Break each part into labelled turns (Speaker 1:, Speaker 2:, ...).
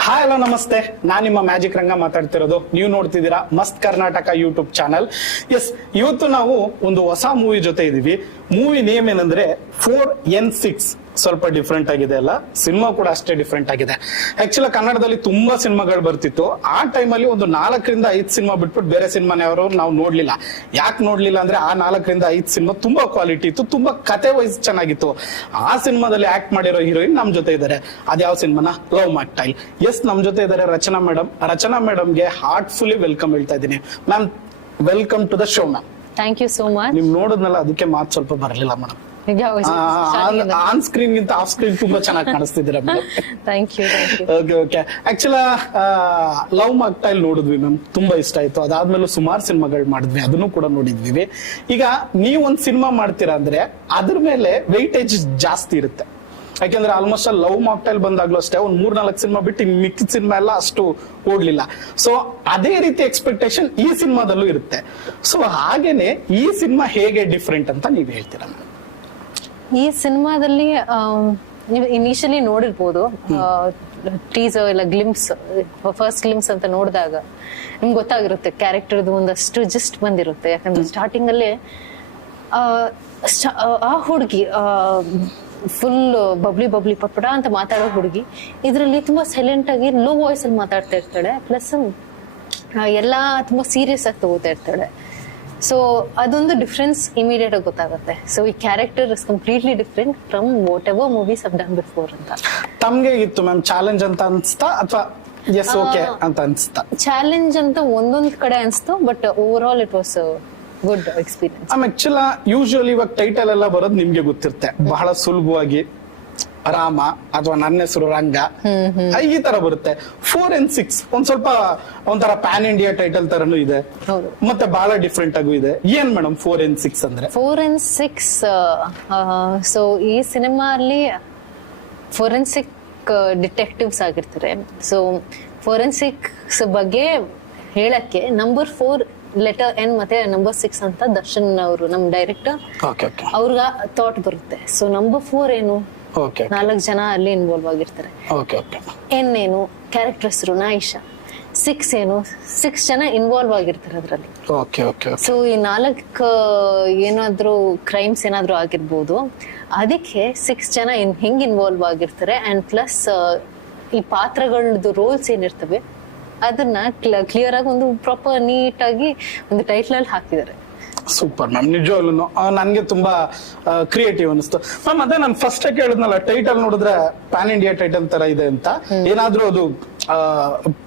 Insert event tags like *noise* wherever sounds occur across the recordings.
Speaker 1: Hi hello ನಮಸ್ತೆ. ನಾನು ನಿಮ್ಮ ಮ್ಯಾಜಿಕ್ ರಂಗ ಮಾತಾಡ್ತಿರೋದು. ನೀವು ನೋಡ್ತಿದ್ದೀರಾ ಮಸ್ತ್ ಕರ್ನಾಟಕ ಯೂಟ್ಯೂಬ್ ಚಾನಲ್ ಎಸ್ ಇವತ್ತು ನಾವು ಒಂದು ಹೊಸ ಮೂವಿ ಜೊತೆ ಇದೀವಿ. ಮೂವಿ ನೇಮ್ ಏನಂದ್ರೆ ಫೋರ್ ಎನ್ ಸಿಕ್ಸ್ ಸ್ವಲ್ಪ ಡಿಫ್ರೆಂಟ್ ಆಗಿದೆ ಅಲ್ಲ? ಸಿನಿಮಾ ಕೂಡ ಅಷ್ಟೇ ಡಿಫ್ರೆಂಟ್ ಆಗಿದೆ. ಆಕ್ಚುಲಿ ಕನ್ನಡದಲ್ಲಿ ತುಂಬಾ ಸಿನಿಮಾಗಳು ಬರ್ತಿತ್ತು. ಆ ಟೈಮಲ್ಲಿ ಒಂದು ನಾಲ್ಕರಿಂದ ಐದು ಸಿನಿಮಾ ಬಿಟ್ಬಿಟ್ಟು ಬೇರೆ ಸಿನಿಮಾನ ಯಾರು ನಾವು ನೋಡ್ಲಿಲ್ಲ. ಯಾಕೆ ನೋಡ್ಲಿಲ್ಲ ಅಂದ್ರೆ ಆ ನಾಲ್ಕರಿಂದ ಐದು ಸಿನಿಮಾ ತುಂಬಾ ಕ್ವಾಲಿಟಿ ಇತ್ತು ತುಂಬಾ ಕತೆ ವೈಸ್ ಚೆನ್ನಾಗಿತ್ತು. ಆ ಸಿನಿಮಾದಲ್ಲಿ ಆಕ್ಟ್ ಮಾಡಿರೋ ಹೀರೋಯಿನ್ ನಮ್ ಜೊತೆ ಇದ್ದಾರೆ. ಅದ್ಯಾವ ಸಿನಿಮಾನ? ಲವ್ ಟೈಲ್ ಎಸ್ ನಮ್ ಜೊತೆ ಇದ್ದಾರೆ ರಚನಾ ಮೇಡಮ್ ರಚನಾ ಮೇಡಮ್ಗೆ ಹಾರ್ಟ್ಫುಲಿ ವೆಲ್ಕಮ್ ಹೇಳ್ತಾ ಇದ್ದೀನಿ. Ma'am welcome to the show ma'am
Speaker 2: thank you so much
Speaker 1: ನೀವು ನೋಡಿದ್ನಲ್ಲ ಅದಕ್ಕೆ ಮಾತು ಸ್ವಲ್ಪ ಬರಲಿಲ್ಲ ಮೇಡಮ್ ಆನ್ ಸ್ಕ್ರೀನ್ ಗಿಂತ ಆಫ್ ಸ್ಕ್ರೀನ್ ತುಂಬಾ ಚೆನ್ನಾಗಿ ಕಾಣಿಸ್ತಿದ್ದೀರಾ
Speaker 2: thank you
Speaker 1: okay okay actually Love Mocktail ನೋಡಿದ್ವಿ ಮ್ಯಾಮ್ ತುಂಬಾ ಇಷ್ಟ ಆಯ್ತು. ಅದಾದ್ಮೇಲೆ ಸುಮಾರು ಸಿನಿಮಾಗಳು ಮಾಡಿದ್ವಿ. ಅದನ್ನು ಕೂಡ ನೋಡಿದ್ವಿ. ಈಗ ನೀವು ಒಂದ್ ಸಿನಿಮಾ ಮಾಡ್ತೀರಾ ಅಂದ್ರೆ ಅದ್ರ ಮೇಲೆ ವೆಯ್ಟೇಜ್ ಜಾಸ್ತಿ ಇರುತ್ತೆ. ಯಾಕೆಂದ್ರೆ ಆಲ್ಮೋಸ್ಟ್ ಅಲ್ಲಿ ಲವ್ ಮಾಕ್ಟೈಲ್ ಬಂದಾಗ್ಲೂ ಅಷ್ಟೇ ಒಂದ್ ಮೂರ್ ನಾಲ್ಕು ಸಿನಿಮಾ ಬಿಟ್ಟು ಮಿಕ್ಕಿದ ಸಿನಿಮಾ ಎಲ್ಲ ಅಷ್ಟು ಓಡ್ಲಿಲ್ಲ. ಸೊ ಅದೇ ರೀತಿ ಎಕ್ಸ್ಪೆಕ್ಟೇಷನ್ ಈ ಸಿನಿಮಾದಲ್ಲೂ ಇರುತ್ತೆ. ಸೊ ಹಾಗೇನೆ ಈ ಸಿನಿಮಾ ಹೇಗೆ ಡಿಫ್ರೆಂಟ್ ಅಂತ ನೀವ್ ಹೇಳ್ತೀರಾ?
Speaker 2: ಈ ಸಿನಿಮಾದಲ್ಲಿ ನೀವು ಇನಿಷಿಯಲಿ ನೋಡಿರ್ಬೋದು ಟೀಸರ್ ಇಲ್ಲ ಗ್ಲಿಮ್ಸ್ ಫಸ್ಟ್ ಗ್ಲಿಮ್ಸ್ ಅಂತ ನೋಡಿದಾಗ ನಿಮ್ಗೆ ಗೊತ್ತಾಗಿರುತ್ತೆ ಕ್ಯಾರೆಕ್ಟರ್ದು ಒಂದಷ್ಟು ಜಸ್ಟ್ ಬಂದಿರುತ್ತೆ. ಯಾಕಂದ್ರೆ ಸ್ಟಾರ್ಟಿಂಗ್ ಅಲ್ಲಿ ಆ, ಹುಡುಗಿ ಫುಲ್ ಬಬ್ಲಿ ಬಬ್ಲಿ ಪಪಡ ಅಂತ ಮಾತಾಡೋ ಹುಡುಗಿ ಇದರಲ್ಲಿ ತುಂಬಾ ಸೈಲೆಂಟ್ ಆಗಿ ಲೋ ವಾಯ್ಸ್ ಅಲ್ಲಿ ಮಾತಾಡ್ತಾ ಇರ್ತಾಳೆ. ಪ್ಲಸ್ ಎಲ್ಲ ತುಂಬಾ ಸೀರಿಯಸ್ ಆಗಿ ತಗೋತಾ ಇರ್ತಾಳೆ. ಸೊ ಅದೊಂದು ಡಿಫ್ರೆನ್ಸ್ ಇಮಿಡಿಯೇಟ್ ಆಗಿ ಗೊತ್ತಾಗುತ್ತೆ. ಸೊ ಈ character is completely different from what ever movies have done before ಅಂತ.
Speaker 1: ತಮ್ಗೆ ಇತ್ತು ಮ್ಯಾಮ್? ಚಾಲೆಂಜ್ ಅಂತ ಅನ್ಸ್ತಾ ಅಥವಾ ಎಸ್ ಓಕೆ ಅಂತ ಅನ್ಸ್ತಾ?
Speaker 2: ಚಾಲೆಂಜ್ ಅಂತ ಒಂದೊಂದ್ ಕಡೆ ಅನ್ಸ್ತು but over all it was good experience
Speaker 1: um actually usually ಇವಾಗ ಟೈಟಲ್ ಎಲ್ಲ ಬರೋದು ನಿಮ್ಗೆ ಗೊತ್ತಿರುತ್ತೆ. ಬಹಳ ಸುಲಭವಾಗಿ. ರಾಮ ಅಥವಾ ನನ್ನ ಹೆಸರು ರಂಗ. ಈ ತರ ಬರುತ್ತೆ. ಫೋರ್ ಅಂಡ್ ಸಿಕ್ಸ್ ಒಂದ್ ಸ್ವಲ್ಪ ಒಂಥರ ಪ್ಯಾನ್ ಇಂಡಿಯಾ ಟೈಟಲ್ ತರನು ಇದೆ. ಮತ್ತೆ ಬಹಳ ಡಿಫ್ರೆಂಟ್ ಆಗು ಇದೆ. ಏನ್ ಮೇಡಮ್ ಫೋರ್ ಅಂಡ್ ಸಿಕ್ಸ್ ಅಂದ್ರೆ?
Speaker 2: ಫೋರ್ ಅಂಡ್ ಸಿಕ್ಸ್ ಸೊ ಈ ಸಿನಿಮಾ ಅಲ್ಲಿ ಫೋರೆನ್ಸಿಕ್ ಡಿಟೆಕ್ಟಿವ್ಸ್ ಆಗಿರ್ತಾರೆ. ಸೊ ಫೋರೆನ್ಸಿಕ್ಸ್ ಬಗ್ಗೆ ಹೇಳಕ್ಕೆ ನಂಬರ್ ಫೋರ್ ಲೆಟರ್ ಎನ್ ಮತ್ತೆ ನಂಬರ್ ಸಿಕ್ಸ್ ಅಂತ ದರ್ಶನ್ ಅವರು ನಮ್ ಡೈರೆಕ್ಟರ್ ಅವ್ರಿಗ ಥಾಟ್ ಬರುತ್ತೆ. ಸೊ ನಂಬರ್ ಫೋರ್ ಏನು? ನಾಲ್ಕು ಜನ ಅಲ್ಲಿ ಇನ್ವಾಲ್ವ್ ಆಗಿರ್ತಾರೆ.
Speaker 1: ಓಕೆ ಓಕೆ
Speaker 2: ಎನ್ ಏನು ಕ್ಯಾರೆಕ್ಟರ್ ಹೆಸರು ನಾಯಿಷಾ. ಸಿಕ್ಸ್ ಏನು ಸಿಕ್ಸ್ ಜನ ಇನ್ವಾಲ್ವ್ ಆಗಿರ್ತಾರೆ ಅದರಲ್ಲಿ.
Speaker 1: ಓಕೆ ಓಕೆ
Speaker 2: ಸೊ ಈ ನಾಲ್ಕು ಏನಾದ್ರೂ ಕ್ರೈಮ್ಸ್ ಏನಾದ್ರೂ ಆಗಿರ್ಬೋದು ಅದಕ್ಕೆ ಸಿಕ್ಸ್ ಜನ ಇನ್ ಹೆಂಗ್ ಇನ್ವಾಲ್ವ್ ಆಗಿರ್ತಾರೆ ಅಂಡ್ ಪ್ಲಸ್ ಈ ಪಾತ್ರಗಳದ್ದು ರೋಲ್ಸ್ ಏನಿರ್ತವೆ ಅದನ್ನ ಕ್ಲಿಯರ್ ಆಗಿ ಒಂದು ಪ್ರಾಪರ್ ನೀಟ್ ಆಗಿ ಒಂದು ಟೈಟ್ಲಲ್ಲಿ ಹಾಕಿದ್ದಾರೆ.
Speaker 1: ಸೂಪರ್ ಮ್ಯಾಮ್ ನಿಜವಾಗ್ಲೂ ನನ್ಗೆ ತುಂಬಾ ಕ್ರಿಯೇಟಿವ್ ಅನಿಸ್ತು ಮ್ಯಾಮ್ ಅದೇ ನಾನು ಫಸ್ಟ್ ಕೇಳಿದ್ನಲ್ಲ ಟೈಟಲ್ ನೋಡಿದ್ರೆ ಪ್ಯಾನ್ ಇಂಡಿಯಾ ಟೈಟಲ್ ತರ ಇದೆ ಅಂತ. ಏನಾದ್ರೂ ಅದು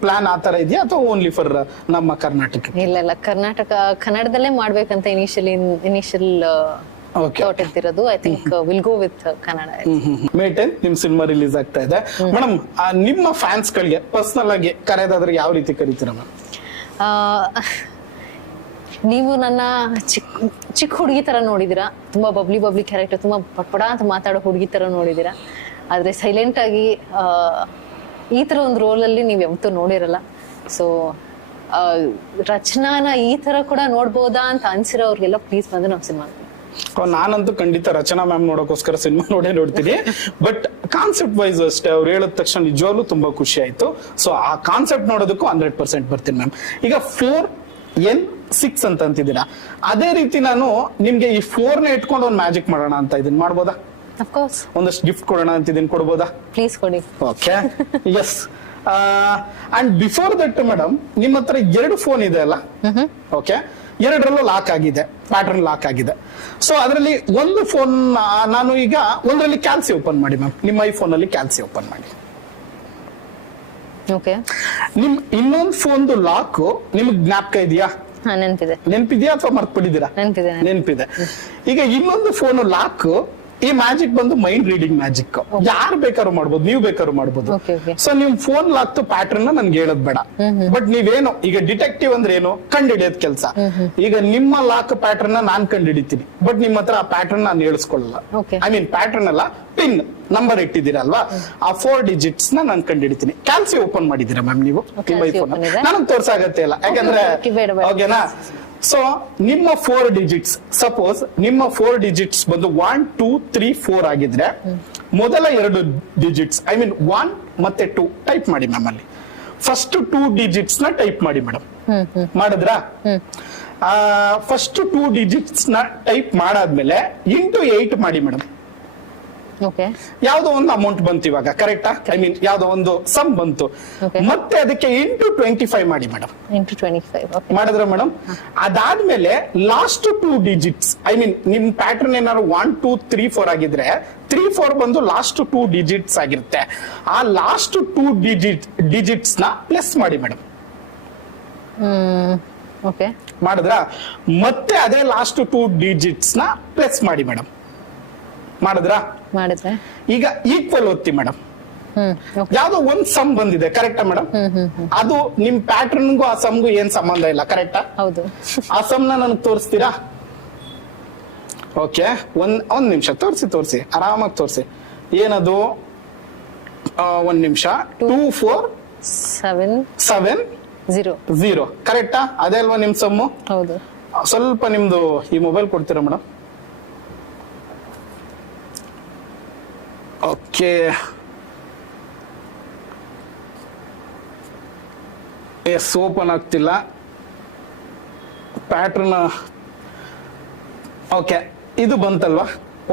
Speaker 1: ಪ್ಲಾನ್ ಆ ತರ ಇದೆಯಾ ಅಥವಾ ಓನ್ಲಿ ಫಾರ್ ನಮ್ಮ ಕರ್ನಾಟಕ?
Speaker 2: ಇಲ್ಲ ಇಲ್ಲ. ಕರ್ನಾಟಕ ಕನ್ನಡದಲ್ಲೇ ಮಾಡ್ಬೇಕಂತ ಇನಿಷಿಯಲಿ ಇನಿಷಿಯಲ್ ಥಾಟ್ ಇರೋದು I think will go with Kannada.
Speaker 1: May ten ನಿಮ್ ಸಿನಿಮಾ ರಿಲೀಸ್ ಆಗ್ತಾ ಇದೆ. ಮೇಡಮ್ ನಿಮ್ಮ ಫ್ಯಾನ್ಸ್ ಗಳಿಗೆ ಪರ್ಸನಲ್ ಆಗಿ ಕರೆಯೋದಾದ್ರೆ ಯಾವ ರೀತಿ ಕರಿತೀರ ಮ್ಯಾಮ್
Speaker 2: ನೀವು ನನ್ನ ಚಿಕ್ಕ ಚಿಕ್ಕ ಹುಡುಗಿ ತರ ನೋಡಿದಿರಾ. ತುಂಬಾ ಬಬ್ಲಿ ಬಬ್ಲಿ ಕ್ಯಾರೆಕ್ಟರ್ ತುಂಬಾ ಪಟ್ಪಡ ಅಂತ ಮಾತಾಡೋ ಹುಡುಗಿ ತರ ನೋಡಿದಿರಾ. ಆದ್ರೆ ಸೈಲೆಂಟ್ ಆಗಿ ಈ ತರ ಒಂದು ರೋಲ್ ಅಲ್ಲಿ ನೀವು ಯಾವತ್ತೂ ನೋಡಿರಲ್ಲ. ಸೊ ರಚನಾನ ಈ ತರ ಕೂಡ ನೋಡ್ಬೋದಾ ಅಂತ ಅನ್ಸಿರೋ ಅವ್ರಿಗೆಲ್ಲ ಪ್ಲೀಸ್ ಬಂದು ನಮ್ಮ ಸಿನಿಮಾ
Speaker 1: ನಾನಂತೂ ಖಂಡಿತ ರಚನಾ ಮ್ಯಾಮ್ ನೋಡೋಕೋಸ್ಕರ ಸಿನಿಮಾ ನೋಡೇ ನೋಡ್ತೀನಿ. ಬಟ್ ಕಾನ್ಸೆಪ್ಟ್ ವೈಸ್ ಅಷ್ಟೇ, ಅವ್ರು ಹೇಳಿದ ತಕ್ಷಣ ನಿಜವಾಗ್ಲೂ ತುಂಬಾ ಖುಷಿ ಆಯ್ತು. ಸೊ ಆ ಕಾನ್ಸೆಪ್ಟ್ ನೋಡೋದಕ್ಕೂ ಹಂಡ್ರೆಡ್ ಪರ್ಸೆಂಟ್ ಬರ್ತೀನಿ ಮ್ಯಾಮ್ ಈಗ ಫೋರ್ ಎನ್ ಸಿಕ್ಸ್ ಅಂತ ಅಂತಿದ್ದೀರಾ? ಅದೇ ರೀತಿ ನಾನು ನಿಮ್ಗೆ ಈ ಫೋರ್ನ ಇಟ್ಕೊಂಡು ಒಂದು ಮ್ಯಾಜಿಕ್ ಮಾಡೋಣ ಅಂತ ಇದನ್ನ ಮಾಡ್ಬೋದಾ? ಒಂದಷ್ಟು ಗಿಫ್ಟ್ ಕೊಡೋಣ ಅಂತ ಇದನ್ನ ಕೊಡ್ಬೋದಾ?
Speaker 2: ಪ್ಲೀಸ್ ಕೊಡಿ.
Speaker 1: Okay yes and before that madam ನಿಮ್ಮ ಹತ್ರ ಎರಡು ಫೋನ್ ಇದೆ ಅಲ್ಲ? ಓಕೆ ಎರಡರಲ್ಲೂ ಲಾಕ್ ಆಗಿದೆ. ಪ್ಯಾಟರ್ನ್ ಲಾಕ್ ಆಗಿದೆ. ಸೊ ಅದರಲ್ಲಿ ಒಂದು ಫೋನ್ ನಾನು ಈಗ ಒಂದರಲ್ಲಿ ಕ್ಯಾಲ್ಸಿ ಓಪನ್ ಮಾಡಿ ಮ್ಯಾಮ್ ನಿಮ್ಮ ಐಫೋನ್ ಅಲ್ಲಿ ಕ್ಯಾಲ್ಸಿ ಓಪನ್ ಮಾಡಿ.
Speaker 2: ಓಕೆ
Speaker 1: ನಿಮ್ ಇನ್ನೊಂದು ಫೋನ್ದು ಲಾಕ್ ನಿಮ್ಗೆ ಜ್ಞಾಪಕ ಇದೆಯಾ?
Speaker 2: ನೆನ್ಪಿದೆ.
Speaker 1: ನೆನ್ಪಿದ್ಯಾ ಅಥವಾ ಮರ್ತ್ಬಿಟ್ಟಿದ್ದೀರಾ?
Speaker 2: ನೆನ್ಪಿದೆ
Speaker 1: ನೆನಪಿದೆ. ಈಗ ಇನ್ನೊಂದು ಫೋನ್ ಲಾಕ್ ಈ ಮ್ಯಾಜಿಕ್ ಬಂದು ಮೈಂಡ್ ರೀಡಿಂಗ್ ಮ್ಯಾಜಿಕ್. ಯಾರು ಬೇಕಾದ್ರು ಮಾಡ್ಬೋದು ನೀವು ಬೇಕಾದ್ರು ಮಾಡ್ಬೋದು. ಸೊ ನಿಮ್ ಫೋನ್ ಲಾಕ್ತು ಪ್ಯಾಟರ್ನ್ ನನ್ಗೆ ಹೇಳೋದ್ ಬೇಡ. ಬಟ್ ನೀವೇನು ಈಗ ಡಿಟೆಕ್ಟಿವ್ ಅಂದ್ರೆ ಏನು? ಕಂಡಿಡಿಯೋದ್ ಕೆಲಸ. ಈಗ ನಿಮ್ಮ ಲಾಕ್ ಪ್ಯಾಟರ್ನ್ ನಾನ್ ಕಂಡಿಡಿತೀನಿ. ಬಟ್ ನಿಮ್ಮ ಹತ್ರ ಆ ಪ್ಯಾಟರ್ನ್ ನಾನು ಹೇಳಿಸ್ಕೊಳ್ಳಲ್ಲ. ಐ ಮೀನ್ ಪ್ಯಾಟರ್ನ್ ಅಲ್ಲ ಪಿನ್ ನಂಬರ್ ಇಟ್ಟಿದ್ದೀರಲ್ವಾ ಆ ಫೋರ್ ಡಿಜಿಟ್ಸ್ನ ನಾನು ಕಂಡಿಡಿತೀನಿ. ಕ್ಯಾಲ್ಸಿ ಓಪನ್ ಮಾಡಿದೀರಾ ಮ್ಯಾಮ್ ನೀವು? ನಿಮ್ಮ ಐಫೋನ್ ನನಗೆ ತೋರ್ಸಾಗತ್ತೆ ಇಲ್ಲ ಯಾಕಂದ್ರೆ. ಓಕೆನಾ ಸೊ ನಿಮ್ಮ ಫೋರ್ ಡಿಜಿಟ್ಸ್ ಸಪೋಸ್ ನಿಮ್ಮ ಫೋರ್ ಡಿಜಿಟ್ಸ್ ಬಂದು ಒನ್ ಟೂ ತ್ರೀ ಫೋರ್ ಆಗಿದ್ರೆ, ಮೊದಲ ಎರಡು ಡಿಜಿಟ್ಸ್ ಐ ಮೀನ್ ಒನ್ ಮತ್ತೆ ಟೂ ಟೈಪ್ ಮಾಡಿ ಮ್ಯಾಮ್ ಅಲ್ಲಿ. ಫಸ್ಟ್ ಟೂ ಡಿಜಿಟ್ಸ್ನ ಟೈಪ್ ಮಾಡಿ ಮೇಡಮ್ ಮಾಡಿದ್ರಾ? ಫಸ್ಟ್ ಟೂ ಡಿಜಿಟ್ಸ್ನ ಟೈಪ್ ಮಾಡಾದ್ಮೇಲೆ ಇಂಟು ಏಟ್ ಮಾಡಿ ಮೇಡಮ್ ಯಾವ್ದೋ ಒಂದು ಅಮೌಂಟ್ ಬಂತು ಇವಾಗ ಕರೆಕ್ಟಾ ಐ ಮೀನ್ ಯಾವ್ದೋ ಒಂದು ಸಮ್ ಬಂತು. ಮತ್ತೆ ಅದಕ್ಕೆ ಇಂಟು ಟ್ವೆಂಟಿ ಫೈವ್ ಮಾಡಿ ಮೇಡಮ್
Speaker 2: ಇಂಟು ಟ್ವೆಂಟಿ ಫೈವ್
Speaker 1: ಮಾಡಿದ್ರಾ ಮೇಡಮ್ ಅದಾದ್ಮೇಲೆ last two digits I mean ನಿಮ್ ಪ್ಯಾಟರ್ನ್ ಏನಾದ್ರು ಒನ್ ಟೂ ತ್ರೀ ಫೋರ್ ಆಗಿದ್ರೆ ತ್ರೀ ಫೋರ್ ಬಂದು ಲಾಸ್ಟ್ ಟೂ ಡಿಜಿಟ್ಸ್ ಆಗಿರುತ್ತೆ. ಆ ಲಾಸ್ಟ್ ಟೂ ಡಿಜಿಟ್ ಡಿಜಿಟ್ಸ್ನ ಪ್ಲಸ್ ಮಾಡಿ ಮೇಡಮ್ ಮಾಡಿದ್ರ? ಮತ್ತೆ ಅದೇ ಲಾಸ್ಟ್ ಟೂ ಡಿಜಿಟ್ಸ್ನ ಪ್ಲಸ್ ಮಾಡಿ ಮೇಡಮ್ ಮಾಡಿದ್ರಾ?
Speaker 2: ಮಾಡಿದ್ರೆ?
Speaker 1: ಈಗ ಈಕ್ವಲ್ ಒತ್ತಿ ಮೇಡಮ್ ಯಾವ್ದೋ ಒಂದ್ ಸಮ್ ಬಂದಿದೆ ಕರೆಕ್ಟಾ ಮೇಡಮ್ ಅದು ನಿಮ್ ಪ್ಯಾಟರ್ನ್ಗೂ ಆ ಸಮ್ಗೂ ಏನ್ ಸಂಬಂಧ ಇಲ್ಲ ಕರೆಕ್ಟಾ
Speaker 2: ಹೌದು.
Speaker 1: ಆ ಸಮ್ನ ನನಗೆ ತೋರಿಸ್ತೀರಾ? ಓಕೆ ಒಂದ್ ಒಂದ್ ನಿಮಿಷ ತೋರಿಸಿ ತೋರಿಸಿ. ಆರಾಮಾಗಿ ತೋರಿಸಿ. ಏನದು? ಒಂದ್ ನಿಮಿಷ. Two four
Speaker 2: seven
Speaker 1: seven
Speaker 2: zero
Speaker 1: zero ಕರೆಕ್ಟಾ ಅದೇ ಅಲ್ವಾ ನಿಮ್ ಸಮ್ಮು
Speaker 2: ಹೌದು.
Speaker 1: ಸ್ವಲ್ಪ ನಿಮ್ದು ಈ ಮೊಬೈಲ್ ಕೊಡ್ತೀರಾ ಮೇಡಮ್ ಓಕೆ ಎಸ್ ಓಪನ್ ಆಗ್ತಿಲ್ಲ ಪ್ಯಾಟ್ರನ್ ಓಕೆ ಇದು ಬಂತಲ್ವಾ?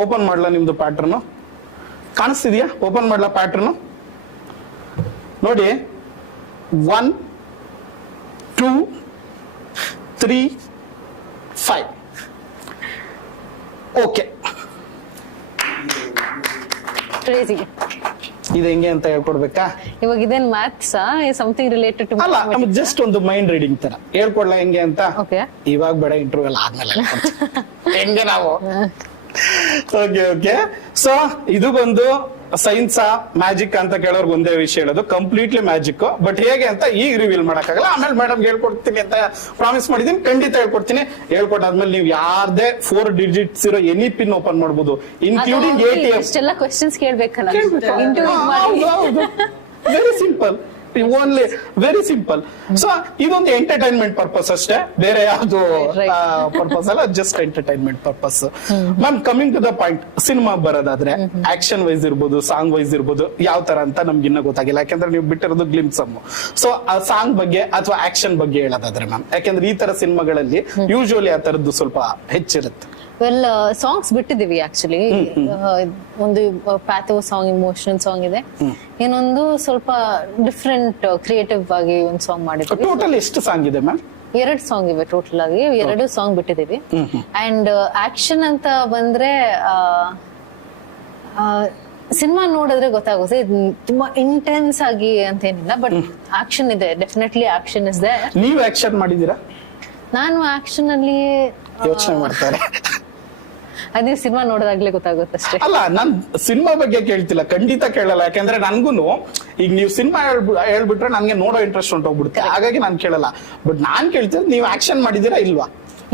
Speaker 1: ಓಪನ್ ಮಾಡ್ಲಾ ನಿಮ್ಮದು ಪ್ಯಾಟ್ರನ್ ಕಾಣಿಸ್ತಿದ್ಯಾ? ಓಪನ್ ಮಾಡ್ಲಾ ಪ್ಯಾಟ್ರನ್ ನೋಡಿ. One two three five okay
Speaker 2: crazy
Speaker 1: ಇದು ಹೆಂಗೆ ಅಂತ ಹೇಳ್ಕೊಡ್ಬೇಕಾ?
Speaker 2: ಇವಾಗ ಇದೇನ್ ಮ್ಯಾಥ್ಸ್ ಸಮಥಿಂಗ್ ರಿಲೇಟೆಡ್ ಟು
Speaker 1: ಅಲ್ಲ ನಮ್ಗೆ ಜಸ್ಟ್ ಒಂದು ಮೈಂಡ್ ರೀಡಿಂಗ್ ತರ. ಹೇಳ್ಕೊಡ್ಲಾ ಹೆಂಗೆ ಅಂತ?
Speaker 2: ಓಕೆ
Speaker 1: ಇವಾಗ ಬೇಡ ಇಂಟರ್ವ್ಯೂ ಎಲ್ಲ ಆದ್ಮೇಲೆ. *laughs* ಹೆಂಗೆ ನಾವು? ಓಕೆ ಓಕೆ ಸೊ ಇದು ಬಂದು ಸೈನ್ಸ್ ಮ್ಯಾಜಿಕ್ ಅಂತ ಕೇಳೋರ್ಗೆ ಒಂದೇ ವಿಷಯ ಹೇಳೋದು ಕಂಪ್ಲೀಟ್ಲಿ ಮ್ಯಾಜಿಕ್ ಬಟ್ ಹೇಗೆ ಅಂತ ಈಗ ರಿವೀಲ್ ಮಾಡಕ್ಕಾಗಲ್ಲ. ಆಮೇಲೆ ಮೇಡಮ್ ಹೇಳ್ಕೊಡ್ತೀನಿ ಅಂತ ಪ್ರಾಮಿಸ್ ಮಾಡಿದೀನಿ. ಖಂಡಿತ ಹೇಳ್ಕೊಡ್ತೀನಿ. ಹೇಳ್ಕೊಟ್ಟಾದ್ಮೇಲೆ ನೀವು ಯಾರ್ದೇ ಫೋರ್ ಡಿಜಿಟ್ಸ್ ಇರೋ ಎನಿ ಪಿನ್ ಓಪನ್ ಮಾಡಬಹುದು including A T M
Speaker 2: questions ಕೇಳ್ಬೇಕಲ್ಲ.
Speaker 1: Very simple only very simple so ಇದೊಂದು ಎಂಟರ್ಟೈನ್ಮೆಂಟ್ ಪರ್ಪಸ್ ಅಷ್ಟೇ. ಬೇರೆ ಯಾವ್ದು. ಪರ್ಪಸ್ ಅಲ್ಲ just entertainment purpose ma'am coming to the point cinema ಬರೋದಾದ್ರೆ ಆಕ್ಷನ್ ವೈಸ್ ಇರ್ಬೋದು ಸಾಂಗ್ ವೈಸ್ ಇರ್ಬೋದು ಯಾವ ತರ ಅಂತ ನಮ್ಗೆ ಇನ್ನೂ ಗೊತ್ತಾಗಿಲ್ಲ. ಯಾಕಂದ್ರೆ ನೀವು ಬಿಟ್ಟಿರೋದು ಗ್ಲಿಮ್ಸ್ ಅಮ್ಮು. ಸೊ ಆ ಸಾಂಗ್ ಬಗ್ಗೆ ಅಥವಾ ಆಕ್ಷನ್ ಬಗ್ಗೆ ಹೇಳೋದಾದ್ರೆ ಮ್ಯಾಮ್ ಯಾಕಂದ್ರೆ ಈ ತರ ಸಿನಿಮಾಗಳಲ್ಲಿ ಯೂಶುವಲಿ ಆ ತರದ್ದು ಸ್ವಲ್ಪ ಹೆಚ್ಚಿರುತ್ತೆ.
Speaker 2: ವೆಲ್ ಸಾಂಗ್ಸ್ ಬಿಟ್ಟಿದೀವಿ ಆಕ್ಚುಲಿ ಒಂದು ಪ್ಯಾಥೋ ಸಾಂಗ್ ಇಮೋಷನಲ್ ಸಾಂಗ್ ಇದೆ. ಇನ್ನೊಂದು ಸ್ವಲ್ಪ ಡಿಫ್ರೆಂಟ್ ಕ್ರಿಯೇಟಿವ್ ಆಗಿ ಒಂದು ಸಾಂಗ್ ಮಾಡಿದ್ವಿ
Speaker 1: ಟೋಟಲ್ ಎಷ್ಟು ಸಾಂಗ್ ಇದೆ ಮ್ಯಾಮ್
Speaker 2: ಎರಡು ಸಾಂಗ್ ಇವೆ ಟೋಟಲ್ ಆಗಿ. ಎರಡು ಸಾಂಗ್ ಬಿಟ್ಟಿದೀವಿ ಅಂಡ್ ಆಕ್ಷನ್ ಅಂತ ಬಂದ್ರೆ ಸಿನಿಮಾ ನೋಡಿದ್ರೆ ಗೊತ್ತಾಗುತ್ತೆ. ತುಂಬಾ ಇಂಟೆನ್ಸ್ ಆಗಿ ಅಂತ ಏನಿಲ್ಲ ಬಟ್ ಆಕ್ಷನ್ ಇದೆ. ಡೆಫಿನೆಟ್ಲಿ ಆಕ್ಷನ್ ಇಸ್ ದೇ
Speaker 1: ನೀವು ಆಕ್ಷನ್ ಮಾಡಿದೀರಾ
Speaker 2: ನಾನು ಆಕ್ಷನ್ ಅಲ್ಲಿ
Speaker 1: ಯೋಚನೆ ಮಾಡ್ತಾರೆ.
Speaker 2: ಅದೇ ಸಿನಿಮಾ ನೋಡಿದಾಗ್ಲೇ ಗೊತ್ತಾಗುತ್ತೆ ಅಷ್ಟೇ.
Speaker 1: ಅಲ್ಲ, ನಾನ್ ಸಿನಿಮಾ ಬಗ್ಗೆ ಕೇಳ್ತಿಲ್ಲ. ಖಂಡಿತ ಕೇಳಲ್ಲ. ಯಾಕಂದ್ರೆ ನನ್ಗೂನು ಈಗ ನೀವು ಸಿನಿಮಾ ಹೇಳ್ಬಿಟ್ರೆ ನನ್ಗೆ ನೋಡೋ ಇಂಟ್ರೆಸ್ಟ್ ಹೊಂಟೋಗ್ಬಿಡುತ್ತೆ ಹಾಗಾಗಿ ನಾನು ಕೇಳಲ್ಲ. ಬಟ್ ನಾನ್ ಕೇಳ್ತೀನಿ ನೀವು ಆಕ್ಷನ್ ಮಾಡಿದೀರಾ ಇಲ್ವಾ?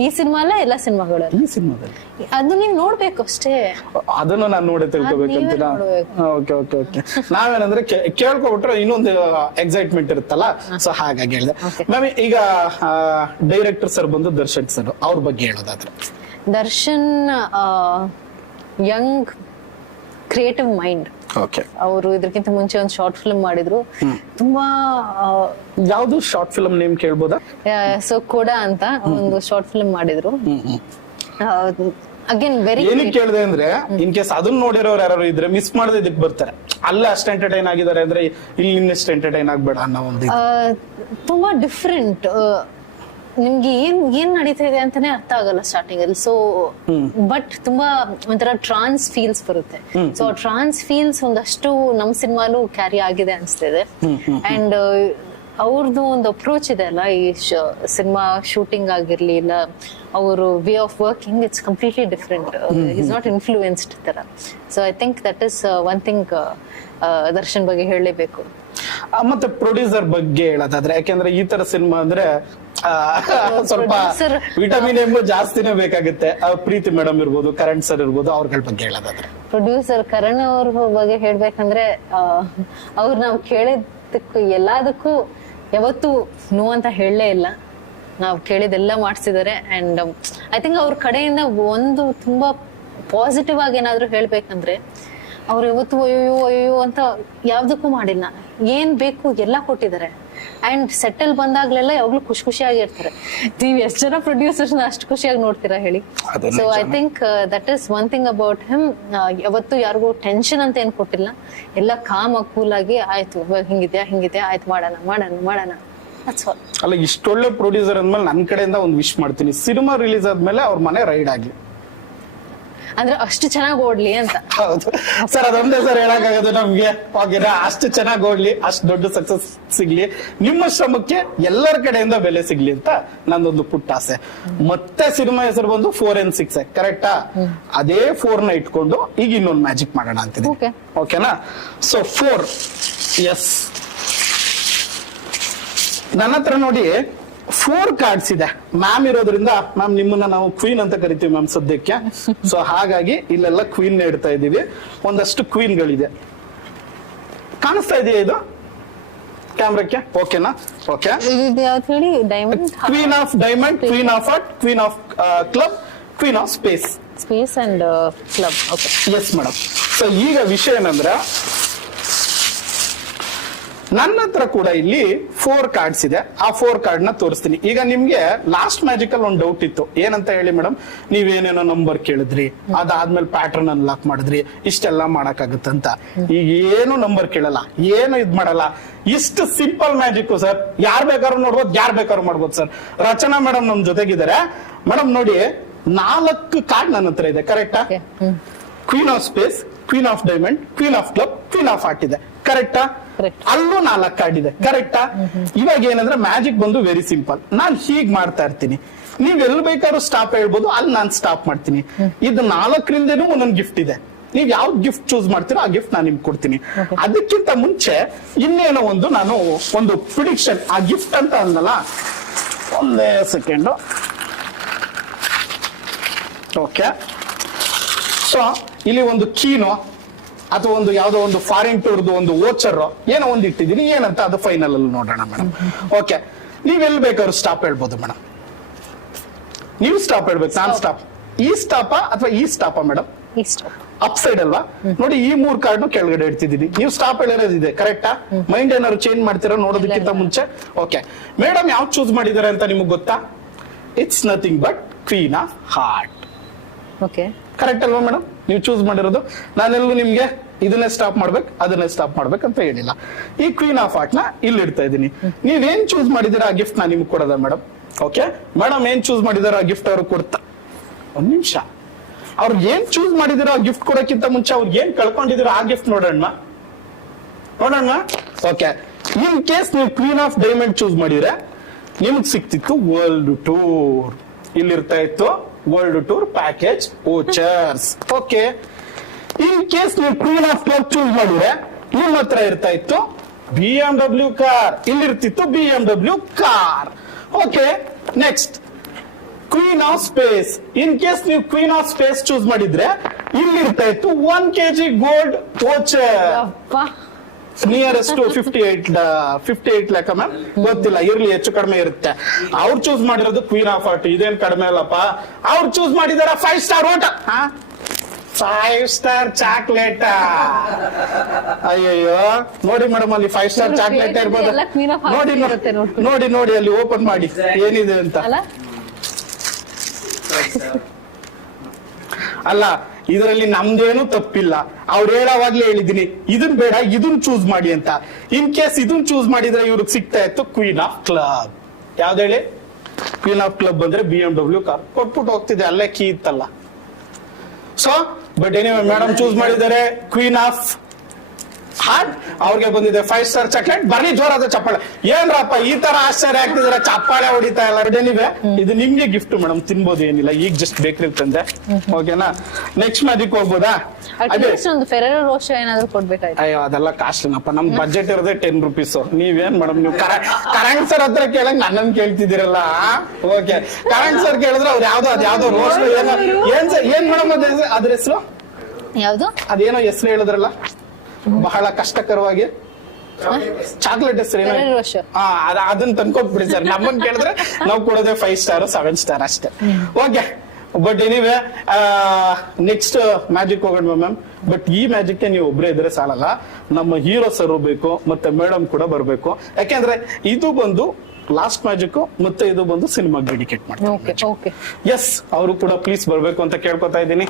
Speaker 2: ಈ ಸಿನಿಮಾ ಅಲ್ಲ ಎಲ್ಲ ಸಿನಿಮಾಗಳು.
Speaker 1: ಈ ಸಿನಿಮಾದಲ್ಲಿ?
Speaker 2: ಅದು ನೀವು ನೋಡ್ಬೇಕು ಅಷ್ಟೇ.
Speaker 1: ಅದನ್ನು ನಾನು ನೋಡಿ ತಿಳ್ಕೊಬೇಕು
Speaker 2: ನೀವೇ ನೋಡ್ಬೇಕು.
Speaker 1: Okay okay okay. ನಾವೇನಂದ್ರೆ ಕೇಳ್ಕೊಬಿಟ್ರೆ ಇನ್ನೊಂದು ಎಕ್ಸೈಟ್ಮೆಂಟ್ ಇರುತ್ತಲ್ಲ? ಸೊ ಹಾಗಾಗಿ ಹೇಳಿದೆ. ಮ್ಯಾಮ್ ಈಗ ಡೈರೆಕ್ಟರ್ ಸರ್ ಬಂದು ದರ್ಶನ್ ಸರ್ ಅವ್ರ ಬಗ್ಗೆ ಹೇಳೋದಾದ್ರೆ.
Speaker 2: Darshan young creative mind
Speaker 1: okay
Speaker 2: ಅವರು ಇದಕ್ಕಿಂತ ಮುಂಚೆ ಒಂದು ಶಾರ್ಟ್ ಫಿಲ್ಮ್ ಮಾಡಿದ್ರು. ತುಂಬಾ
Speaker 1: ಯಾವ್ದು ಶಾರ್ಟ್ ಫಿಲ್ಮ್ ನೇಮ್ ಕೇಳ್ಬೋದಾ?
Speaker 2: ಸೊ ಕೂಡ ಅಂತ ಒಂದು ಶಾರ್ಟ್ ಫಿಲ್ಮ್ ಮಾಡಿದ್ರು. ಅಗೇನ್ ವೆರಿ
Speaker 1: ಏನಕ್ಕೆ ಕೇಳಿದೆ ಅಂದ್ರೆ ಇನ್ ಕೇಸ್ ಅದನ್ನ ನೋಡಿರೋರು ಯಾರು ಇದ್ರೆ ಮಿಸ್ ಮಾಡದೆ ಇದಕ್ಕೆ ಬರ್ತಾರೆ. ಅಲ್ಲೇ ಅಷ್ಟು ಎಂಟರ್ಟೈನ್ ಆಗಿದ್ದಾರೆ ಅಂದ್ರೆ ಇಲ್ಲಿ ಇನ್ನಷ್ಟು ಎಂಟರ್ಟೈನ್ ಆಗ್ಬೇಡ ಅನ್ನೋ ಒಂದು.
Speaker 2: ತುಂಬಾ ಡಿಫ್ರೆಂಟ್ ನಿಮ್ಗೆ ಏನ್ ಏನ್ ನಡೀತಾ ಇದೆ ಅಂತಾನೆ ಅರ್ಥ ಆಗಲ್ಲ ಸ್ಟಾರ್ಟಿಂಗ್ ಅಲ್ಲಿ. ಸೊ ಬಟ್ ತುಂಬಾ ಒಂಥರ ಟ್ರಾನ್ಸ್ ಫೀಲ್ಸ್ ಬರುತ್ತೆ. ಸೊ ಟ್ರಾನ್ಸ್ ಫೀಲ್ಸ್ ಒಂದಷ್ಟು ನಮ್ ಸಿನಿಮಾಲು ಕ್ಯಾರಿ ಆಗಿದೆ ಅನ್ಸ್ತಿದೆ. ಅಂಡ್ ಅವ್ರದ್ದು ಒಂದು ಅಪ್ರೋಚ್ ಇದೆ ಅಲ್ಲ ಈ ಸಿನಿಮಾ ಶೂಟಿಂಗ್ ಆಗಿರ್ಲಿ ಇಲ್ಲ ಅವರು way of working it's completely different is not influenced ತರ. So I think that is one thing Darshan ಬಗ್ಗೆ ಹೇಳಲೇಬೇಕು.
Speaker 1: ಮತ್ತೆ ಪ್ರೊಡ್ಯೂಸರ್ ಬಗ್ಗೆ ಹೇಳೋದಾದ್ರೆ ಯಾಕೆಂದ್ರೆ ಈ ತರ ಸಿನಿಮಾ ಅಂದ್ರೆ ಸ್ವಲ್ಪ ವಿಟಮಿನ್ ಎಂಬು ಜಾಸ್ತಿನೇ ಬೇಕಾಗುತ್ತೆ. ಪ್ರೀತಿ ಮೇಡಮ್ ಇರ್ಬೋದು ಕರಣ್ ಸರ್ ಇರ್ಬೋದು ಅವ್ರಗಳ ಬಗ್ಗೆ ಹೇಳೋದಾದ್ರೆ.
Speaker 2: ಪ್ರೊಡ್ಯೂಸರ್ ಕರಣ್ ಅವ್ರ ಬಗ್ಗೆ ಹೇಳ್ಬೇಕಂದ್ರೆ ಅವ್ರು ನಾವು ಕೇಳಿದ್ದಕ್ಕೂ ಎಲ್ಲದಕ್ಕೂ ಯಾವತ್ತೂ ನೋ ಅಂತ ಹೇಳಲೇ ಇಲ್ಲ. ನಾವು ಕೇಳಿದೆಲ್ಲ ಮಾಡಿಸಿದ್ದಾರೆ ಅಂಡ್ ಐ ಥಿಂಕ್ ಅವ್ರ ಕಡೆಯಿಂದ ಒಂದು ತುಂಬಾ ಪಾಸಿಟಿವ್ ಆಗಿ ಏನಾದ್ರು ಹೇಳ್ಬೇಕಂದ್ರೆ ಅವ್ರು ಯಾವತ್ತು ಅಯ್ಯೋ ಅಯ್ಯೋ ಅಂತ ಯಾವ್ದಕ್ಕೂ ಮಾಡಿಲ್ಲ. ಏನ್ ಬೇಕು ಎಲ್ಲ ಕೊಟ್ಟಿದ್ದಾರೆ. ಅಂಡ್ ಸೆಟಲ್ ಬಂದಾಗ್ಲೆಲ್ಲ ಯಾವಾಗ್ಲೂ ಖುಷಿ ಖುಷಿಯಾಗಿ ಇರ್ತಾರೆ. ನೀವ್ ಎಷ್ಟ್ ಜನ ಪ್ರೊಡ್ಯೂಸರ್ಸ್ ಅಷ್ಟು ಖುಷಿಯಾಗಿ ನೋಡ್ತೀರಾ ಹೇಳಿ? So I think that is one thing about him ಯಾವತ್ತು ಯಾರಿಗೂ ಟೆನ್ಷನ್ ಅಂತ ಏನ್ ಕೊಟ್ಟಿಲ್ಲ. ಎಲ್ಲ ಕಾಮ್ ಕೂಲ್ ಆಗಿ ಆಯ್ತು. ಹಿಂಗಿದ್ಯಾ ಹಿಂಗಿದ್ಯಾ? ಆಯ್ತು ಮಾಡೋಣ ಮಾಡೋಣ ಮಾಡೋಣ.
Speaker 1: ಅಲ್ಲ ಇಷ್ಟೊಳ್ಳೆ ಪ್ರೊಡ್ಯೂಸರ್ ಅಂದ್ಮೇಲೆ ನನ್ನ ಕಡೆಯಿಂದ ಒಂದು ವಿಶ್ ಮಾಡ್ತೀನಿ. ಸಿನಿಮಾ ರಿಲೀಸ್ ಆದ್ಮೇಲೆ ಅವ್ರ ಮನೆ ರೈಡ್ ಆಗ್ಲಿ.
Speaker 2: ಅಂದ್ರೆ ಅಷ್ಟು ಚೆನ್ನಾಗಿ ಓಡ್ಲಿ ಅಂತ.
Speaker 1: ಹೌದು. ಸರ್ ಅದೊಂದೇ ಸರ್ ಹೇಳಕ್ಕಾಗೋದು ನಮ್ಗೆ. ಓಕೆನಾ ಅಷ್ಟು ಚೆನ್ನಾಗಿ ಓಡ್ಲಿ ಅಷ್ಟು ದೊಡ್ಡ ಸಕ್ಸಸ್ ಸಿಗ್ಲಿ. ನಿಮ್ಮ ಶ್ರಮಕ್ಕೆ ಎಲ್ಲರ ಕಡೆಯಿಂದ ಬೆಲೆ ಸಿಗ್ಲಿ ಅಂತ ನಂದೊಂದು ಪುಟ್ಟ ಆಸೆ. ಮತ್ತೆ ಸಿನಿಮಾ ಹೆಸರು ಬಂದು ಫೋರ್ ಎನ್ ಸಿಕ್ಸ್ ಕರೆಕ್ಟಾ ಅದೇ ಫೋರ್ನ ಇಟ್ಕೊಂಡು ಈಗ ಇನ್ನೊಂದು ಮ್ಯಾಜಿಕ್ ಮಾಡೋಣ ಅಂತಿದ್ದೀನಿ
Speaker 2: Okay.
Speaker 1: ಓಕೆನಾ ಸೊ ಫೋರ್ ಎಸ್ ನನ್ನ ಹತ್ರ ನೋಡಿ ಫೋರ್ ಕಾರ್ಡ್ಸ್ ಇದೆ. ಮ್ಯಾಮ್ ಇರೋದ್ರಿಂದ ಮ್ಯಾಮ್ ನಿಮ್ಮನ್ನ ನಾವು ಕ್ವೀನ್ ಅಂತ ಕರಿತೀವಿ ಮ್ಯಾಮ್ ಸದ್ಯಕ್ಕೆ. ಸೊ ಹಾಗಾಗಿ ಇಲ್ಲೆಲ್ಲ ಕ್ವೀನ್ ಇಡ್ತಾ ಇದ್ದೀವಿ. ಒಂದಷ್ಟು ಕ್ವೀನ್ಗಳಿದೆ ಕಾಣಿಸ್ತಾ ಇದೆಯಾ ಇದು? ಕ್ಯಾಮ್ರಕ್ಕೆ ಓಕೆನಾ okay queen of diamond queen of heart queen of club queen of space
Speaker 2: space and club okay
Speaker 1: yes madam so ಈಗ ವಿಷಯ ಏನಂದ್ರೆ ನನ್ನ ಹತ್ರ ಕೂಡ ಇಲ್ಲಿ ಫೋರ್ ಕಾರ್ಡ್ಸ್ ಇದೆ. ಆ ಫೋರ್ ಕಾರ್ಡ್ನ ತೋರಿಸ್ತೀನಿ. ಈಗ ನಿಮ್ಗೆ ಲಾಸ್ಟ್ ಮ್ಯಾಜಿಕಲ್ ಒಂದು ಡೌಟ್ ಇತ್ತು. ಏನಂತ ಹೇಳಿ ಮೇಡಮ್ ನೀವೇನೇನೋ ನಂಬರ್ ಕೇಳಿದ್ರಿ. ಅದಾದ್ಮೇಲೆ ಪ್ಯಾಟರ್ನ್ ಅನ್ಲಾಕ್ ಮಾಡಿದ್ರಿ. ಇಷ್ಟೆಲ್ಲ ಮಾಡಕ್ಕಾಗತ್ತಂತ. ಈಗ ಏನು ನಂಬರ್ ಕೇಳಲ್ಲ. ಏನು ಇದ್ ಮಾಡಲ್ಲ. ಇಷ್ಟು ಸಿಂಪಲ್ ಮ್ಯಾಜಿಕ್ ಸರ್ ಯಾರ್ ಬೇಕಾದ್ರೂ ನೋಡ್ಬೋದು ಯಾರ್ ಬೇಕಾದ್ರೂ ಮಾಡ್ಬೋದು ಸರ್ ರಚನಾ ಮೇಡಮ್ ನಮ್ ಜೊತೆಗಿದ್ದಾರೆ. ಮೇಡಮ್ ನೋಡಿ ನಾಲ್ಕು ಕಾರ್ಡ್ ನನ್ನ ಹತ್ರ ಇದೆ. ಕರೆಕ್ಟಾ queen of space queen of diamond queen of club queen of heart ಇದೆ. ಕರೆಕ್ಟಾ. ಅಲ್ಲೂ ನಾಲ್ಕು ಕಾರ್ಡ್ ಇದೆ. ಕರೆಕ್ಟಾ ಇವಾಗ ಏನಂದ್ರೆ ಮ್ಯಾಜಿಕ್ ಬಂದು ವೆರಿ ಸಿಂಪಲ್ ನಾನ್ ಹೀಗ್ ಮಾಡ್ತಾ ಇರ್ತೀನಿ. ನೀವ್ ಎಲ್ಲಿ ಬೇಕಾದ್ರೂ ಸ್ಟಾಪ್ ಹೇಳ್ಬೋದು ಅಲ್ಲಿ ನಾನ್ ಸ್ಟಾಪ್ ಮಾಡ್ತೀನಿ. ಇದು ನಾಲ್ಕರಿಂದನೂ ಒಂದೊಂದು ಗಿಫ್ಟ್ ಇದೆ. ನೀವ್ ಯಾವ ಗಿಫ್ಟ್ ಚೂಸ್ ಮಾಡ್ತೀರೋ ಆ ಗಿಫ್ಟ್ ನಾನು ನಿಮ್ಗೆ ಕೊಡ್ತೀನಿ. ಅದಕ್ಕಿಂತ ಮುಂಚೆ ಇನ್ನೇನೋ ಒಂದು ನಾನು ಒಂದು ಪ್ರಿಡಿಕ್ಷನ್ ಆ ಗಿಫ್ಟ್ ಅಂತ ಅಂದಲ್ಲ ಒಂದೇ ಸೆಕೆಂಡು ಓಕೆ ಸೊ ಇಲ್ಲಿ ಒಂದು ಕೀನೋ ಅಥವಾ ಒಂದು ಯಾವುದೋ ಒಂದು ಫಾರಿನ್ ಟೂರ್ದು ಒಂದು ಓಚರ್ ಏನೋ ಒಂದು ಇಟ್ಟಿದ್ದೀನಿ. ಏನಂತ ಅದು ಫೈನಲ್ ಅಲ್ಲಿ ನೋಡೋಣ ಮೇಡಮ್ ಓಕೆ ನೀವ್ ಎಲ್ಲಿ ಬೇಕಾದ್ರು ಸ್ಟಾಪ್ ಹೇಳ್ಬೋದು ಮೇಡಮ್ ನೀವು ಸ್ಟಾಪ್ ಹೇಳ್ಬೇಕು ನಾನ್ ಸ್ಟಾಪ್ ಈ ಸ್ಟಾಪ ಅಥವಾ ಈ ಸ್ಟಾಪ ಮೇಡಮ್ ಅಪ್ ಸೈಡ್ ಅಲ್ವಾ? ನೋಡಿ ಈ ಮೂರ್ ಕಾರ್ಡ್ ಕೆಳಗಡೆ ಇಡ್ತಿದ್ದೀನಿ. ನೀವು ಸ್ಟಾಪ್ ಹೇಳಿರೋದಿದೆ ಕರೆಕ್ಟಾ ಮೈಂಡ್ ಏನಾದ್ರು ಚೇಂಜ್ ಮಾಡ್ತೀರಾ ನೋಡೋದಕ್ಕಿಂತ ಮುಂಚೆ? ಓಕೆ ಮೇಡಮ್ ಯಾವ್ದು ಚೂಸ್ ಮಾಡಿದ್ದಾರೆ ಅಂತ ನಿಮಗೆ ಗೊತ್ತಾ? It's nothing but queen of heart
Speaker 2: okay
Speaker 1: correct ಅಲ್ವಾ ಮೇಡಮ್ ನೀವು ಚೂಸ್ ಮಾಡಿರೋದು. ನಾನೆಲ್ಲೂ ನಿಮ್ಗೆ ಇದನ್ನೇ ಸ್ಟಾಪ್ ಮಾಡ್ಬೇಕು, ಅದನ್ನೇ ಸ್ಟಾಪ್ ಮಾಡ್ಬೇಕು ಅಂತ ಹೇಳಿಲ್ಲ. ಈ ಕ್ವೀನ್ ಆಫ್ ಆರ್ಟ್ನ ಇಲ್ಲಿ ಇಡ್ತಾ ಇದ್ದೀನಿ. ನೀವೇನ್ ಚೂಸ್ ಮಾಡಿದೀರ ಆ ಗಿಫ್ಟ್ ನಾ ನಿಮ್ಗೆ ಕೊಡೋದ ಮೇಡಮ್ ಓಕೆ ಮೇಡಮ್ ಏನ್ ಚೂಸ್ ಮಾಡಿದಾರ ಆ ಗಿಫ್ಟ್ ಅವ್ರು ಕೊಡ್ತಾ? ಒಂದ್ ನಿಮಿಷ. ಅವ್ರು ಏನ್ ಚೂಸ್ ಮಾಡಿದಿರೋ ಗಿಫ್ಟ್ ಕೊಡೋಕ್ಕಿಂತ ಮುಂಚೆ ಅವ್ರು ಏನ್ ಕಳ್ಕೊಂಡಿದಿರೋ ಆ ಗಿಫ್ಟ್ ನೋಡೋಣ ನೋಡೋಣ ಓಕೆ ಇನ್ ಕೇಸ್ ನೀವು ಕ್ವೀನ್ ಆಫ್ ಡೈಮಂಡ್ ಚೂಸ್ ಮಾಡಿದ್ರೆ, ನಿಮ್ಗೆ ಸಿಕ್ತಿತ್ತು ವರ್ಲ್ಡ್ ಟೂರ್ ಇಲ್ಲಿರ್ತಾ ಇತ್ತು. World tour package vouchers okay in case ನೀವು ಕ್ವೀನ್ ಆಫ್ ಕ್ಲಬ್ ಚೂಸ್ ಮಾಡಿದ್ರೆ, ನಿಮ್ಮ ಹತ್ರ ಇರ್ತಾ ಇತ್ತು B M W car ಇಲ್ಲಿರ್ತಿತ್ತು B M W car okay next queen of space in case ನೀವು ಕ್ವೀನ್ ಆಫ್ ಸ್ಪೇಸ್ ಚೂಸ್ ಮಾಡಿದ್ರೆ, ಇಲ್ಲಿರ್ತಾ ಇತ್ತು ಒನ್ ಕೆಜಿ ಗೋಲ್ಡ್
Speaker 2: ಅಪ್ಪ
Speaker 1: nearest fifty eight fifty eight ಲೆಕ್ಕ ಮ್ಯಾಮ್ ಗೊತ್ತಿಲ್ಲ ಇರ್ಲಿ ಹೆಚ್ಚು ಕಡಿಮೆ ಇರುತ್ತೆ. ಅವ್ರು ಚೂಸ್ ಮಾಡಿರೋದು ಕ್ವೀನ್ ಆಫ್ ಆರ್ಟ್ ಇದೇನ್ ಕಡಿಮೆ ಅಲ್ಲಪ್ಪ? ಅವ್ರು ಚೂಸ್ ಮಾಡಿದಾರ ಫೈವ್ ಸ್ಟಾರ್ ಓಟ ಫೈವ್ ಸ್ಟಾರ್ ಚಾಕ್ಲೇಟ್ ಅಯ್ಯಯ್ಯೋ. ನೋಡಿ ಮೇಡಮ್ ಅಲ್ಲಿ ಫೈವ್ ಸ್ಟಾರ್ ಚಾಕ್ಲೇಟ್ ಇರ್ಬೋದು. ನೋಡಿ
Speaker 2: ನೋಡಿ.
Speaker 1: ನೋಡಿ. ಅಲ್ಲಿ ಓಪನ್ ಮಾಡಿ. ಏನಿದೆ ಅಂತ?
Speaker 2: ಅಲ್ಲ
Speaker 1: ಇದರಲ್ಲಿ ನಮ್ದೇನು ತಪ್ಪಿಲ್ಲ. ಅವ್ರು ಹೇಳೋವಾಗ್ಲೇ ಹೇಳಿದೀನಿ ಇದನ್ ಬೇಡ, ಇದನ್ ಚೂಸ್ ಮಾಡಿ ಅಂತ. ಇನ್ ಕೇಸ್ ಇದನ್ ಚೂಸ್ ಮಾಡಿದ್ರೆ ಇವ್ರಿಗೆ ಸಿಗ್ತಾ ಇತ್ತು ಕ್ವೀನ್ ಆಫ್ ಕ್ಲಬ್ ಯಾವ್ದು ಹೇಳಿ? ಕ್ವೀನ್ ಆಫ್ ಕ್ಲಬ್ ಅಂದ್ರೆ ಬಿ ಎಂ ಡಬ್ಲ್ಯೂ ಕಾರ್ ಕೊಟ್ಬಿಟ್ಟು ಹೋಗ್ತಿದೆ ಅಲ್ಲೇ ಕೀ ಇತ್ತಲ್ಲ. ಸೊ ಬಟ್ ಏನೇ ಮೇಡಮ್ ಚೂಸ್ ಮಾಡಿದ್ದಾರೆ ಕ್ವೀನ್ ಆಫ್ ಹಾರ್ಟ್ ಅವ್ರಿಗೆ ಬಂದಿದೆ ಫೈವ್ ಸ್ಟಾರ್ ಚಾಕ್ಲೇಟ್ ಬರ್ಲಿ ಜೋರಾದ ಚಪ್ಪಾಳೆ. ಏನ್ರಪ್ಪ ಈ ತರ ಆಶ್ಚರ್ಯ ಆಗ್ತಿದ್ರೆ? ಚಪ್ಪಾಳೆ ಹೊಡಿತಾ ಇಲ್ಲ. ನೀವೇ ಇದು ನಿಮ್ಗೆ ಗಿಫ್ಟ್ ಮೇಡಮ್ ತಿನ್ಬೋದು ಏನಿಲ್ಲ. ಈಗ ಜಸ್ಟ್ ಬೇಕ್ರಿ ತಂದೆ. ಓಕೆನಾ ನೆಕ್ಸ್ಟ್ ಮ್ಯಾಜಿಕ್ ಹೋಗ್ಬೋದಾ?
Speaker 2: ಒಂದು ಫೆರರೋ ರೋಷ ಏನಾದ್ರು ಕೊಡ್ಬೇಕಾಯ್ತು.
Speaker 1: ಅಯ್ಯೋ ಅದೆಲ್ಲ ಕಾಸ್ಟ್ಲಿನಪ್ಪ ನಮ್ ಬಜೆಟ್ ಇರೋದೇ ಟೆನ್ ರುಪೀಸ್ ನೀವೇನ್ ಮೇಡಮ್ ನೀವು ಕರೆಂಟ್ ಸರ್ ಹತ್ರ ಕೇಳಂಗ್ ನನ್ನನ್ ಕೇಳ್ತಿದ್ದೀರಲ್ಲ? ಓಕೆ ಕರೆಂಟ್ ಸರ್ ಕೇಳಿದ್ರೆ ಅವ್ರು ಯಾವ್ದೋ ಅದ್ ಯಾವ್ದೋ ರೋಸ್ ಏನೋ ಏನ್ ಏನ್ ಮೇಡಮ್ ಅದ್ರ ಹೆಸರು?
Speaker 2: ಯಾವ್ದು?
Speaker 1: ಅದೇನೋ ಹೆಸರು ಹೇಳಿದ್ರಲ್ಲ? ಬಹಳ ಕಷ್ಟಕರವಾಗಿ ಚಾಕ್ಲೇಟ್ ಹೆಸರು ಅದನ್ನ ತಂದ್ಕೊಟ್ಬಿಡಿ ಸರ್. ನಮ್ಮನ್ ಕೇಳಿದ್ರೆ ನಾವು ಕೊಡೋದೇ ಫೈವ್ ಸ್ಟಾರ್ ಸೆವೆನ್ ಸ್ಟಾರ್ ಅಷ್ಟೇ. Okay. But anyway next magic ಹೋಗೋಣ ಮ್ಯಾಮ್ ಬಟ್ ಈ ಮ್ಯಾಜಿಕ್ ನೀವು ಒಬ್ರೇ ಇದ್ರೆ ಸಾಲಲ್ಲ. ನಮ್ಮ ಹೀರೋ ಸರ್ ಬೇಕು ಮತ್ತೆ ಮೇಡಮ್ ಕೂಡ ಬರಬೇಕು. ಯಾಕೆಂದ್ರೆ ಇದು ಬಂದು ಲಾಸ್ಟ್ ಮ್ಯಾಜಿಕ್ ಮತ್ತೆ ಇದು ಬಂದು ಸಿನಿಮಾ ಡೆಡಿಕೇಟ್
Speaker 2: ಮಾಡ್ತೀವಿ
Speaker 1: ಎಸ್ ಅವರು ಕೂಡ ಪ್ಲೀಸ್ ಬರ್ಬೇಕು ಅಂತ ಕೇಳ್ಕೊತಾ ಇದ್ದೀನಿ.